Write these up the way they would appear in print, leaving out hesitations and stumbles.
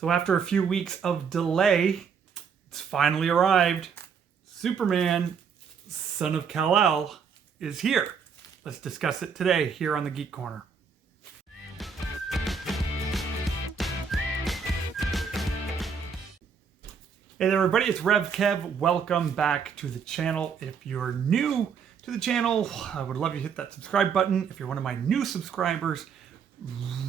So after a few weeks of delay, it's finally arrived. Superman, Son of Kal-El, is here. Let's discuss it today here on the Geek Corner. Hey there everybody, it's Rev Kev. Welcome back to the channel. If you're new to the channel, I would love you to hit that subscribe button. If you're one of my new subscribers,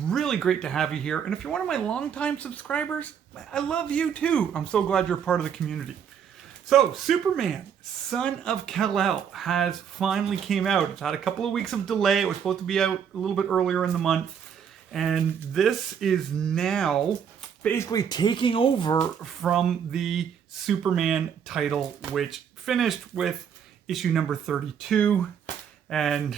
really great to have you here. And if you're one of my longtime subscribers, I love you too. I'm so glad you're part of the community. So, Superman, Son of Kal-El has finally came out. It's had a couple of weeks of delay. It was supposed to be out a little bit earlier in the month. And this is now basically taking over from the Superman title, which finished with issue number 32. And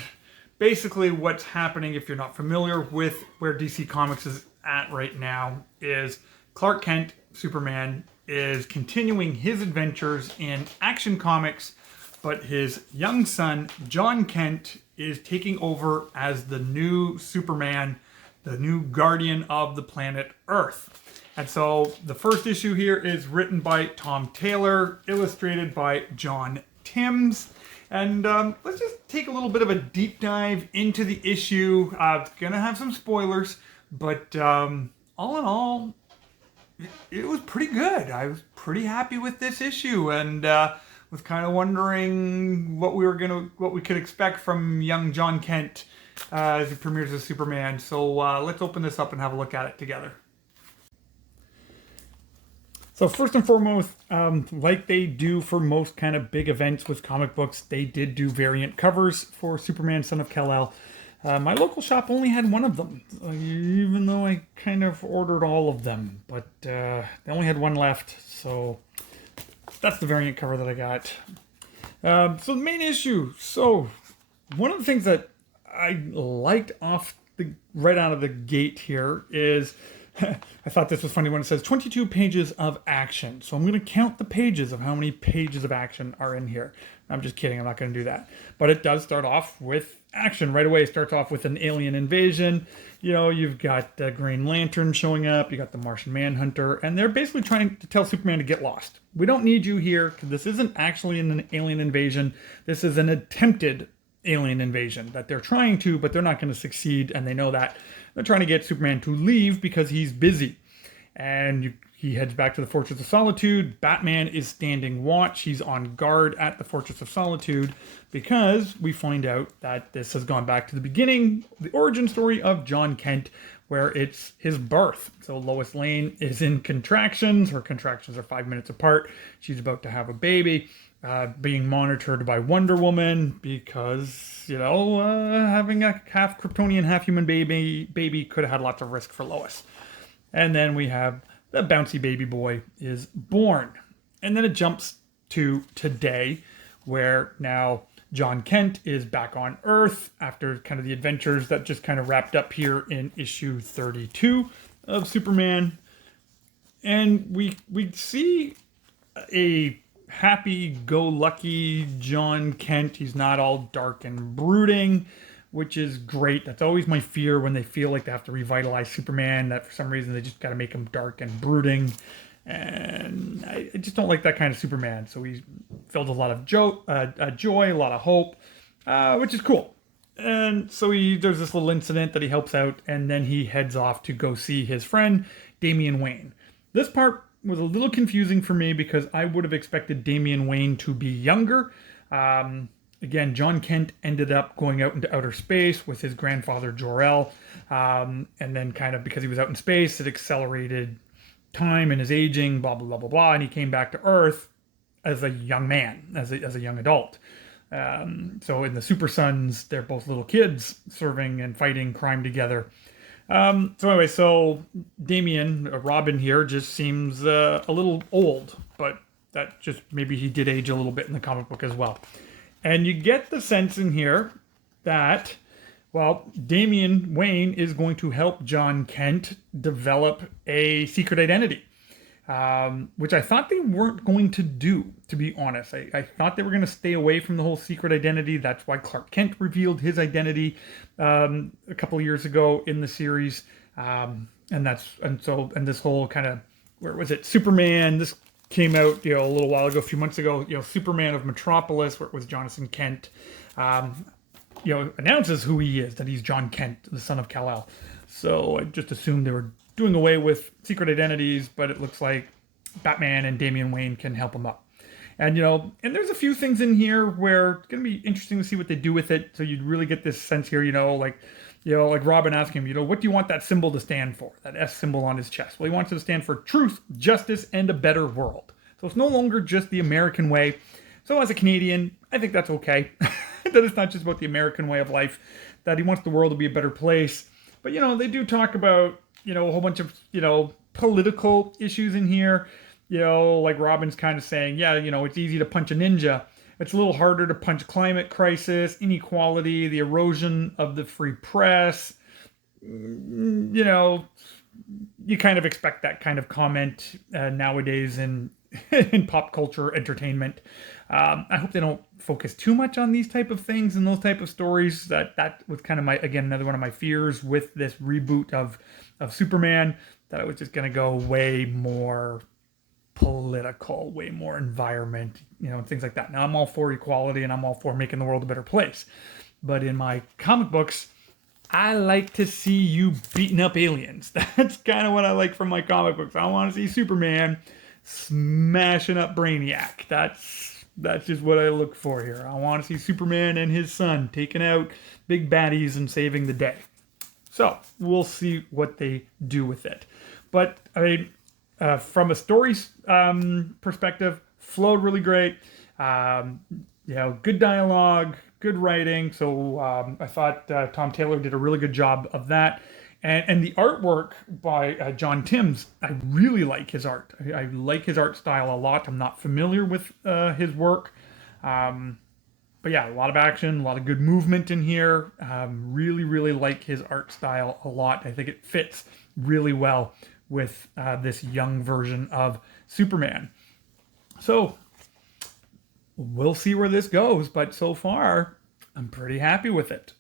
basically what's happening, if you're not familiar with where DC Comics is at right now, is Clark Kent, Superman, is continuing his adventures in Action Comics, but his young son, John Kent, is taking over as the new Superman, the new guardian of the planet Earth. And so the first issue here is written by Tom Taylor, illustrated by John Timms. And let's just take a little bit of a deep dive into the issue. It's going to have some spoilers, but all in all, it was pretty good. I was pretty happy with this issue, and was kind of wondering what we could expect from young John Kent as he premieres as Superman. So let's open this up and have a look at it together. So first and foremost, like they do for most kind of big events with comic books, they did do variant covers for Superman Son of Kal-El. My local shop only had one of them, even though I kind of ordered all of them, but they only had one left, so that's the variant cover that I got. So the main issue, so one of the things that I liked right out of the gate here is, I thought this was funny when it says 22 pages of action. So I'm going to count the pages of how many pages of action are in here. I'm just kidding. I'm not going to do that. But it does start off with action right away. It starts off with an alien invasion. You know, you've got Green Lantern showing up. You got the Martian Manhunter. And they're basically trying to tell Superman to get lost. We don't need you here because this isn't actually an alien invasion. This is an attempted alien invasion that they're trying to, but they're not going to succeed. And they know that. They're trying to get Superman to leave because he's busy. And he heads back to the Fortress of Solitude. Batman is standing watch. He's on guard at the Fortress of Solitude because we find out that this has gone back to the beginning, the origin story of John Kent, where it's his birth. So Lois Lane is in contractions. Her contractions are 5 minutes apart. She's about to have a baby. Being monitored by Wonder Woman because, you know, having a half Kryptonian, half human baby could have had lots of risk for Lois. And then we have the bouncy baby boy is born. And then it jumps to today, where now John Kent is back on Earth after kind of the adventures that just kind of wrapped up here in issue 32 of Superman. And we see a happy-go-lucky John Kent. He's not all dark and brooding, which is great. That's always my fear when they feel like they have to revitalize Superman, that for some reason they just got to make him dark and brooding. And I just don't like that kind of Superman. So he's filled with a lot of joy, a lot of hope, which is cool. And so there's this little incident that he helps out, and then he heads off to go see his friend, Damian Wayne. This part was a little confusing for me because I would have expected Damian Wayne to be younger. Again, John Kent ended up going out into outer space with his grandfather Jor-El, and then kind of because he was out in space, it accelerated time and his aging, blah, blah, blah, blah, blah, and he came back to Earth as a young man, as a young adult. So in the Super Sons, they're both little kids serving and fighting crime together. So anyway, so Damian, Robin here, just seems a little old, but that just, maybe he did age a little bit in the comic book as well. And you get the sense in here that, well, Damian Wayne is going to help John Kent develop a secret identity. which I thought they weren't going to do, to be honest. I thought they were going to stay away from the whole secret identity. That's why Clark Kent revealed his identity a couple of years ago in the series. and this whole kind of, where was it, Superman, this came out, a little while ago, a few months ago, Superman of Metropolis, where it was Jonathan Kent, announces who he is, that he's John Kent, the son of Kal-El. So I just assumed they were doing away with secret identities, but it looks like Batman and Damian Wayne can help him up. And and there's a few things in here where it's gonna be interesting to see what they do with it. So you'd really get this sense here, like Robin asking him, what do you want that symbol to stand for? That S symbol on his chest. Well, he wants it to stand for truth, justice, and a better world. So it's no longer just the American way. So as a Canadian, I think that's okay. That it's not just about the American way of life, that he wants the world to be a better place. But, they do talk about, a whole bunch of, political issues in here. Like Robin's kind of saying, yeah, it's easy to punch a ninja. It's a little harder to punch climate crisis, inequality, the erosion of the free press. You kind of expect that kind of comment nowadays in pop culture entertainment. I hope they don't focus too much on these type of things and those type of stories. That was kind of another one of my fears with this reboot of Superman, that it was just going to go way more political, way more environment, and things like that. Now, I'm all for equality and I'm all for making the world a better place. But in my comic books, I like to see you beating up aliens. That's kind of what I like from my comic books. I want to see Superman smashing up Brainiac. That's just what I look for here. I want to see Superman and his son taking out big baddies and saving the day. So we'll see what they do with it. But I mean, from a story perspective, flowed really great. Good dialogue, good writing. So I thought Tom Taylor did a really good job of that. And the artwork by John Timms, I really like his art. I like his art style a lot. I'm not familiar with his work. But yeah, a lot of action, a lot of good movement in here. Really, really like his art style a lot. I think it fits really well with this young version of Superman. So we'll see where this goes, but so far, I'm pretty happy with it.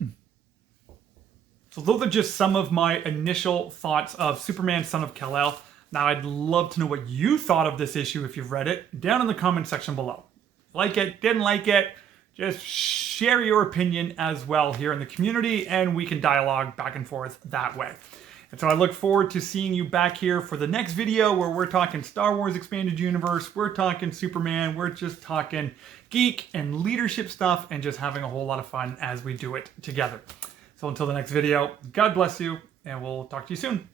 So those are just some of my initial thoughts of Superman Son of Kal-El. Now I'd love to know what you thought of this issue if you've read it, down in the comment section below. Like it, didn't like it, just share your opinion as well here in the community, and we can dialogue back and forth that way. And so I look forward to seeing you back here for the next video, where we're talking Star Wars Expanded Universe, we're talking Superman, we're just talking geek and leadership stuff, and just having a whole lot of fun as we do it together. So until the next video, God bless you, and we'll talk to you soon.